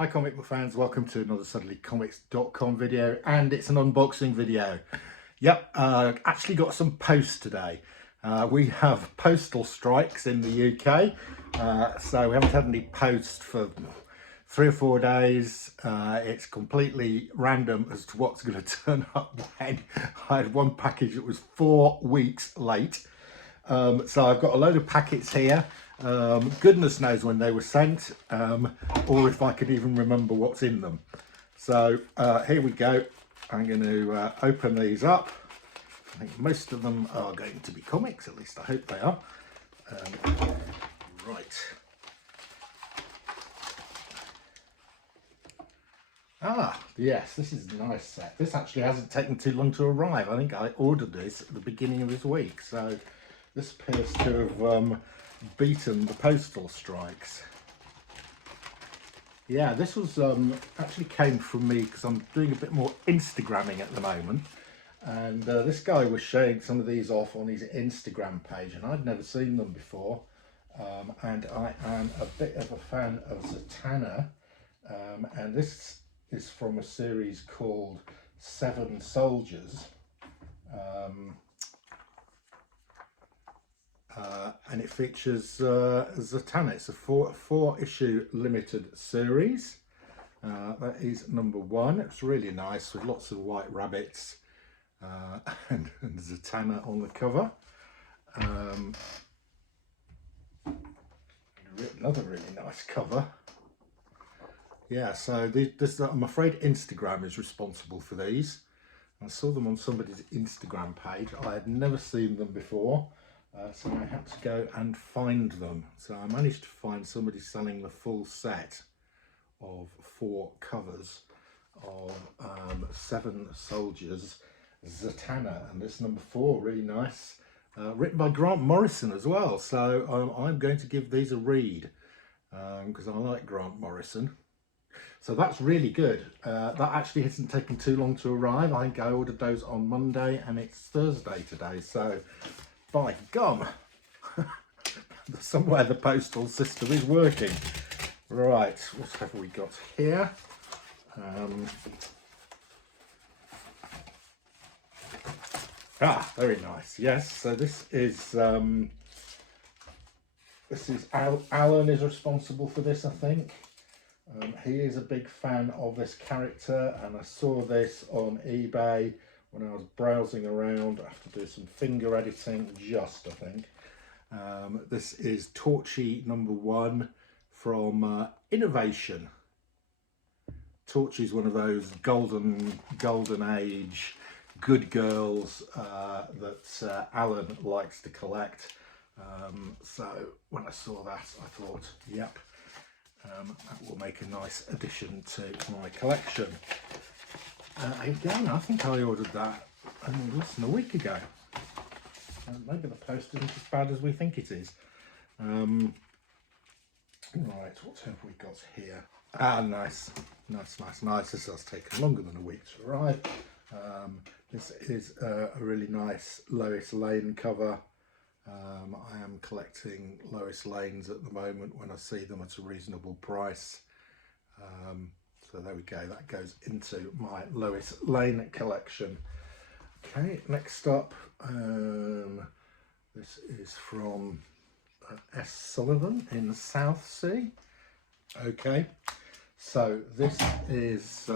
Hi comic book fans, welcome to another suddenlycomics.com video, and it's an unboxing video. Yep, actually got some post today. We have postal strikes in the UK, so we haven't had any post for 3 or 4 days. It's completely random as to what's going to turn up when. I had one package that was 4 weeks late. So I've got a load of packets here. Goodness knows when they were sent, or if I could even remember what's in them. So here we go. I'm going to open these up. I think most of them are going to be comics, at least I hope they are. Right. Yes, this is a nice set. This actually hasn't taken too long to arrive. I think I ordered this at the beginning of this week, so this appears to have beaten the postal strikes. Yeah, this was actually came from me because I'm doing a bit more Instagramming at the moment, and this guy was showing some of these off on his Instagram page, and I'd never seen them before. And I am a bit of a fan of Zatanna, and this is from a series called Seven Soldiers. And it features Zatanna. It's a four issue limited series. That is number 1. It's really nice with lots of white rabbits and Zatanna on the cover. Another really nice cover. Yeah, so this, I'm afraid Instagram is responsible for these. I saw them on somebody's Instagram page. I had never seen them before. So I had to go and find them. So I managed to find somebody selling the full set of 4 covers of Seven Soldiers Zatanna, and this number 4, really nice, written by Grant Morrison as well. So I'm going to give these a read because I like Grant Morrison. So that's really good. That actually hasn't taken too long to arrive. I think I ordered those on Monday and it's Thursday today, so by gum, somewhere the postal system is working. Right, what have we got here? Very nice. Yes, so this is Alan is responsible for this, I think. He is a big fan of this character, and I saw this on eBay when I was browsing around. I have to do some finger editing, I think. This is Torchy number 1 from Innovation. Torchy is one of those golden age good girls that Alan likes to collect. So when I saw that, I thought, yep, that will make a nice addition to my collection. Again, I think I ordered that less than a week ago. Maybe the post isn't as bad as we think it is. Right, what have we got here? Nice. This has taken longer than a week to arrive. This is a really nice Lois Lane cover. I am collecting Lois Lanes at the moment when I see them at a reasonable price. So there we go, that goes into my Lois Lane collection. Okay, next up, this is from S. Sullivan in the South Sea. Okay, so this is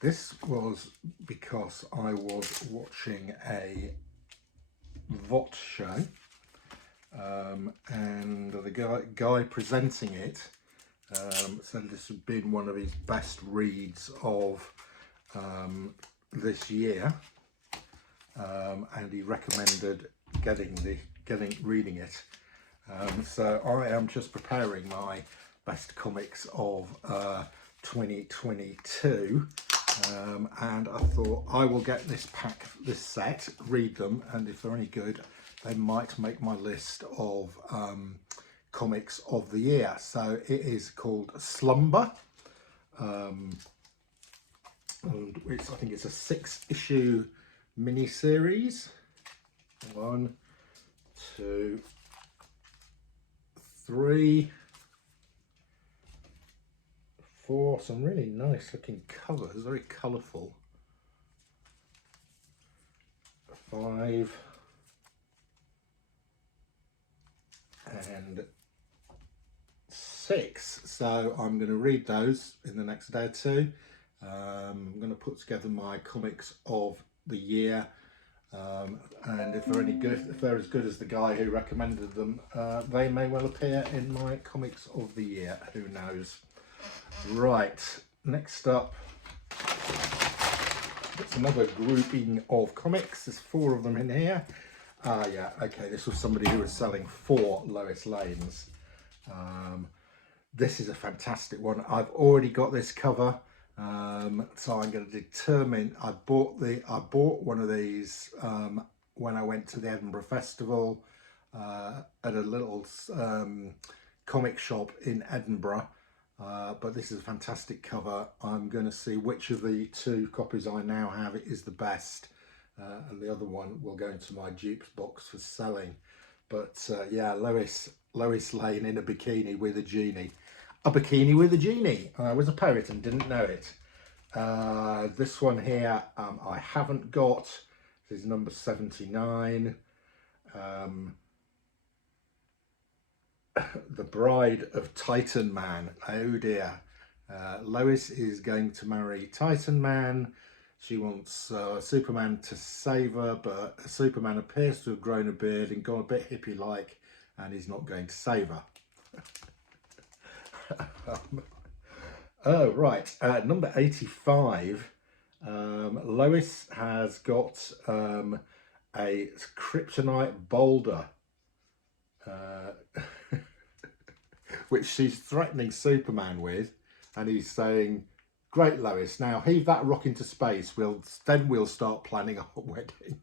this was because I was watching a VOT show, and the guy presenting it said this had been one of his best reads of this year, and he recommended reading it. So I am just preparing my best comics of 2022, and I thought I will get this set, read them, and if they're any good, they might make my list of comics of the year. So it is called Slumber, and I think it's a 6-issue mini-series. 1, 2, 3, 4. Some really nice looking covers, very colourful. 5. And 6. So I'm going to read those in the next day or two. I'm going to put together my comics of the year, and if they're any good, if they're as good as the guy who recommended them, they may well appear in my comics of the year. Who knows? Right, next up, it's another grouping of comics. There's 4 of them in here. Yeah, okay, this was somebody who was selling 4 Lois Lanes. This is a fantastic one. I've already got this cover, so I'm going to determine. I bought one of these when I went to the Edinburgh Festival at a little comic shop in Edinburgh. But this is a fantastic cover. I'm going to see which of the 2 copies I now have is the best, and the other one will go into my dupes box for selling. But yeah, Lois Lane in a bikini with a genie. A bikini with a genie. I was a poet and didn't know it. This one here I haven't got. This is number 79. The Bride of Titan Man. Oh dear. Lois is going to marry Titan Man. She wants Superman to save her, but Superman appears to have grown a beard and gone a bit hippie-like, and he's not going to save her. Oh, right. Number 85. Lois has got a kryptonite boulder, which she's threatening Superman with, and he's saying, "Great, Lois, now heave that rock into space. Then we'll start planning our wedding."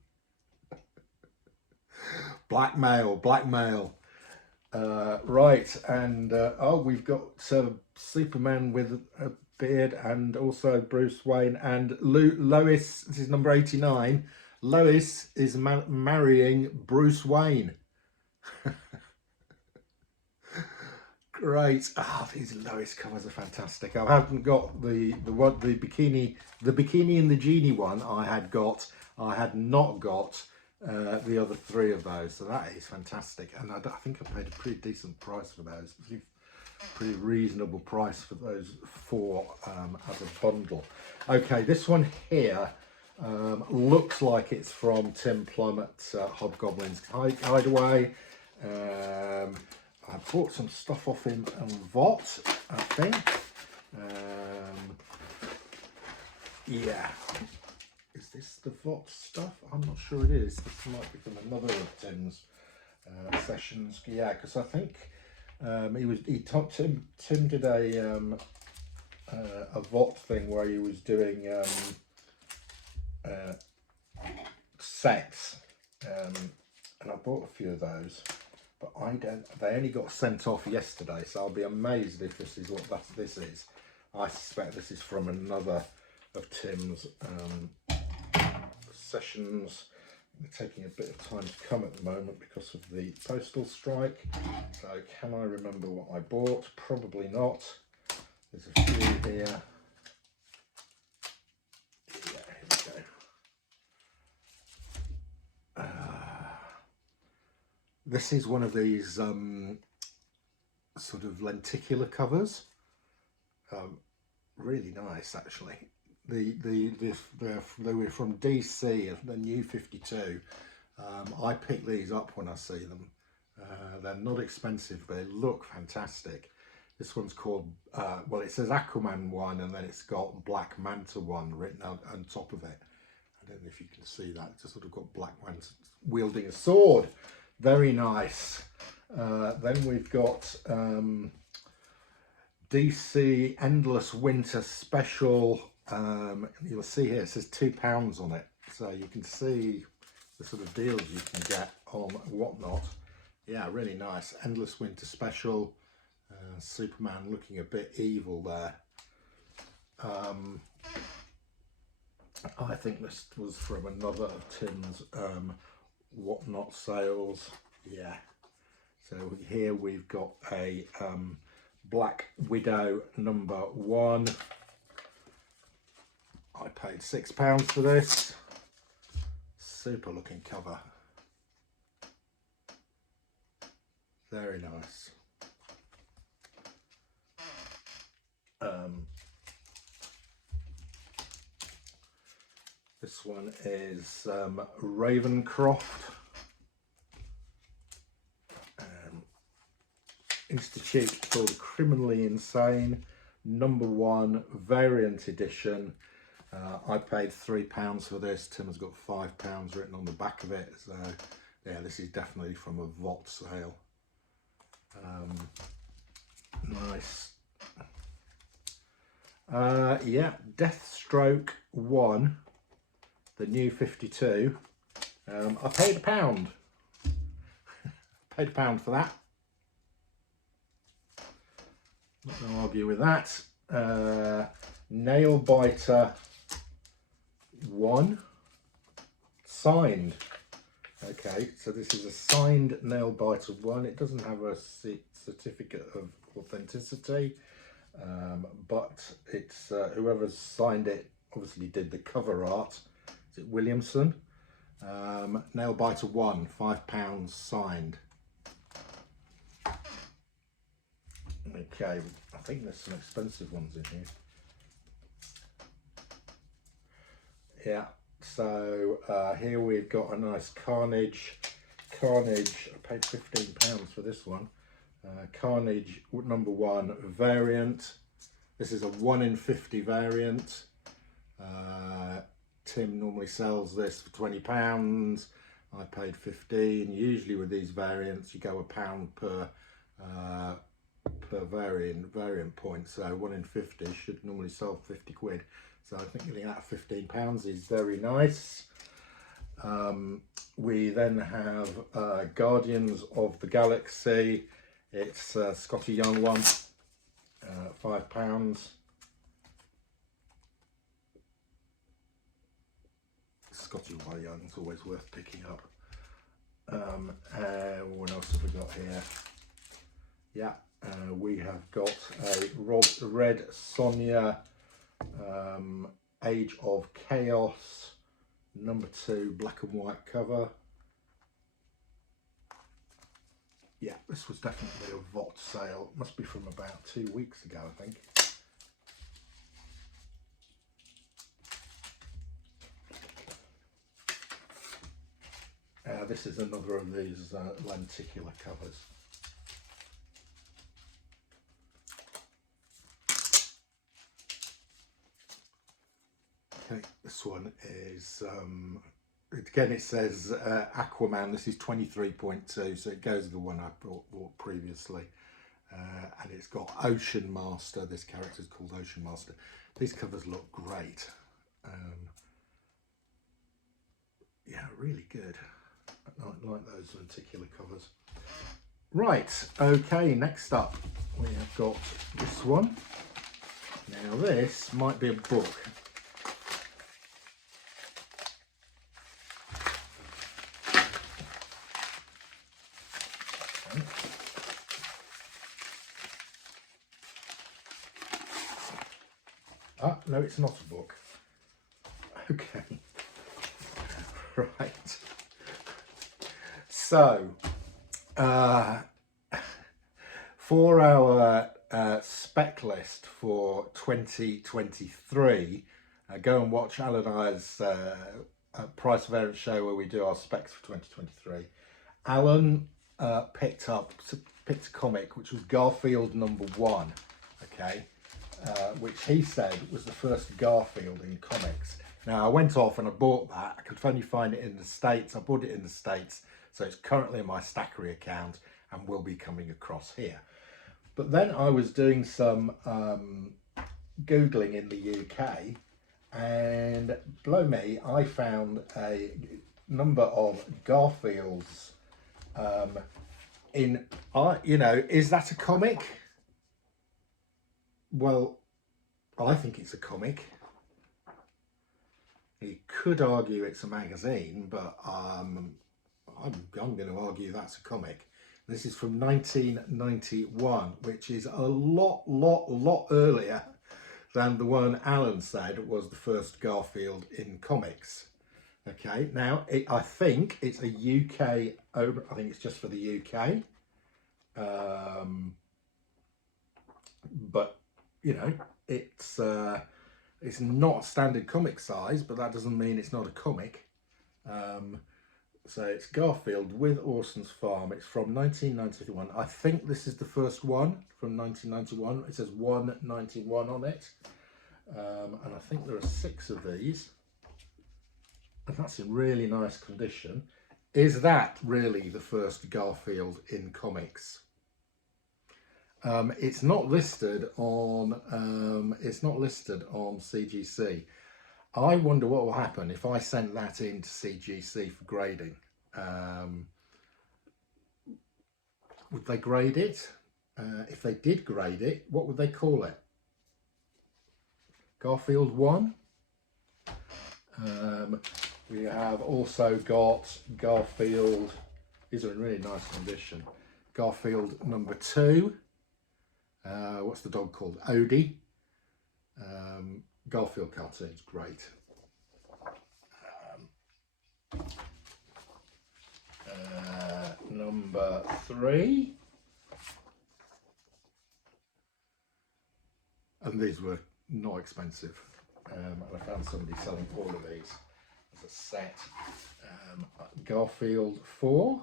Blackmail, blackmail. Right, and oh, we've got Superman with a beard, and also Bruce Wayne and Lois. This is number 89. Lois is marrying Bruce Wayne. Great. Ah, these Lois covers are fantastic. I haven't got the bikini and the genie one. I had not got the other 3 of those, so that is fantastic. And I think I paid a pretty decent price for those. Pretty reasonable price for those 4 as a bundle. Okay, this one here looks like it's from Tim Plum at Hobgoblin's Hideaway. I bought some stuff off him on VOT, I think. Yeah. Is this the VOT stuff? I'm not sure it is. This might be from another of Tim's sessions. Yeah, because I think Tim did a VOT thing where he was doing sets, and I bought a few of those. But they only got sent off yesterday, so I'll be amazed if this is what this is. I suspect this is from another of Tim's sessions. They're taking a bit of time to come at the moment because of the postal strike. So can I remember what I bought? Probably not. There's a few here. Yeah, here we go. This is one of these sort of lenticular covers. Really nice, actually. They were from DC, the New 52. I pick these up when I see them. They're not expensive, but they look fantastic. This one's called, well, it says Aquaman 1, and then it's got Black Manta 1 written on top of it. I don't know if you can see that. It's just sort of got Black Manta wielding a sword. Very nice. Then we've got DC Endless Winter Special. You'll see here it says £2 on it, so you can see the sort of deals you can get on whatnot. Yeah, really nice. Endless Winter Special. Superman looking a bit evil there. I think this was from another of Tim's whatnot sales. Yeah. So here we've got a Black Widow #1. I paid £6 for this. Super looking cover. Very nice. This one is Ravencroft. Institute for the Criminally Insane #1 variant edition. I paid £3 for this. Tim has got £5 written on the back of it. So yeah, this is definitely from a VOT sale. Nice. Yeah, Deathstroke 1, the new 52. I paid £1. Paid £1 for that. Not going to argue with that. Nailbiter 1, signed. Okay, so this is a signed Nailbiter 1. It doesn't have a certificate of authenticity, but it's whoever's signed it obviously did the cover art. Is it Williamson? Nailbiter 1, £5 signed. Okay, I think there's some expensive ones in here. Yeah, so here we've got a nice Carnage. I paid £15 for this one. Carnage #1 variant. This is a 1 in 50 variant. Tim normally sells this for £20. I paid 15. Usually with these variants you go £1 per variant point, so 1 in 50 should normally sell 50 quid. So I think getting that at £15 is very nice. We then have Guardians of the Galaxy. It's Scotty Young one, £5. Scotty Young is always worth picking up. What else have we got here? Yeah, we have got a Red Sonja Age of Chaos #2 black and white cover. Yeah, this was definitely a VOT sale. Must be from about 2 weeks ago, I think. This is another of these lenticular covers. Okay, this one is, again it says Aquaman. This is 23.2, so it goes with the one I bought previously. And it's got Ocean Master. This character is called Ocean Master. These covers look great. Yeah, really good. I like those lenticular covers. Right, okay, next up we have got this one. Now this might be a book. Ah, no, it's not a book. Okay. Right. So, for our spec list for 2023, go and watch Alan and I's price variance show where we do our specs for 2023. Alan picked a comic which was Garfield #1, okay, which he said was the first Garfield in comics. Now I went off and I bought that. I could only find it in the States. I bought it in the States, so it's currently in my Stackery account and will be coming across here. But then I was doing some Googling in the UK, and blow me, I found a number of Garfields in, you know, is that a comic? Well, I think it's a comic. You could argue it's a magazine, but I'm going to argue that's a comic. This is from 1991, which is a lot earlier than the one Alan said was the first Garfield in comics. Okay, now I think it's a UK, I think it's just for the UK. But, you know, it's not standard comic size, but that doesn't mean it's not a comic. So it's Garfield with Orson's Farm. It's from 1991. I think this is the first one from 1991. It says 191 on it. And I think there are 6 of these. And that's in really nice condition. Is that really the first Garfield in comics? It's not listed on CGC. I wonder what will happen if I sent that in to CGC for grading. Would they grade it? If they did grade it, what would they call it? Garfield 1? We have also got Garfield, these are in really nice condition. Garfield number 2. What's the dog called? Odie. Garfield cartoons, great. Number 3. And these were not expensive. And I found somebody selling all of these as a set. Garfield 4.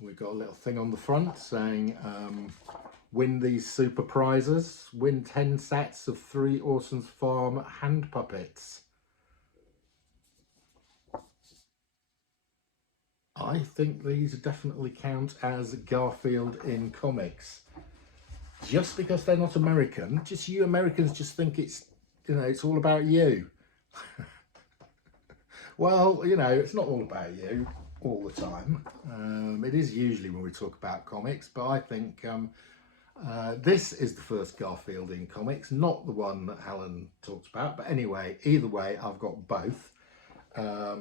We've got a little thing on the front saying win these super prizes, win 10 sets of 3 Orson's Farm hand puppets. I think these definitely count as Garfield in comics. Just because they're not American, just you Americans just think it's, you know, it's all about you. Well, you know, it's not all about you all the time. It is usually when we talk about comics, but I think this is the first Garfield in comics, not the one that Alan talked about. But anyway, either way, I've got both. I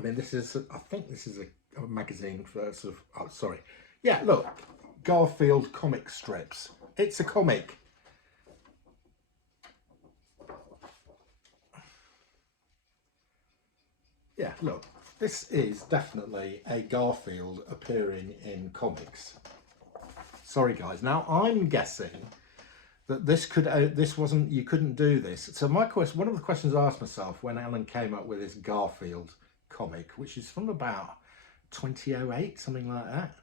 mean, this is, I think this is a magazine for sort of, oh, sorry. Yeah, look, Garfield comic strips. It's a comic. Yeah, look, this is definitely a Garfield appearing in comics. Sorry guys, now I'm guessing that this wasn't, you couldn't do this. So my question, one of the questions I asked myself when Alan came up with this Garfield comic, which is from about 2008, something like that.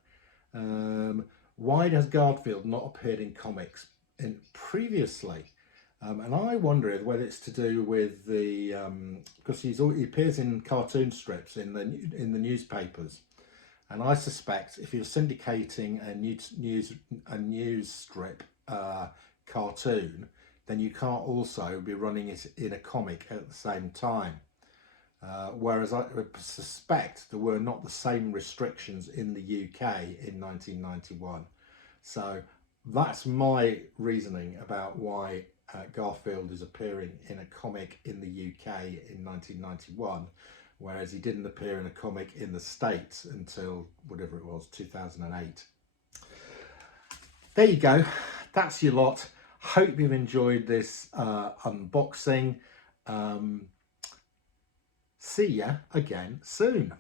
Why does Garfield not appeared in comics previously? And I wondered whether it's to do with the because he appears in cartoon strips in the newspapers, and I suspect if you're syndicating a news strip cartoon, then you can't also be running it in a comic at the same time. Whereas I suspect there were not the same restrictions in the UK in 1991. So that's my reasoning about why Garfield is appearing in a comic in the UK in 1991, whereas he didn't appear in a comic in the States until whatever it was, 2008. There you go, that's your lot. Hope you've enjoyed this unboxing. See ya again soon.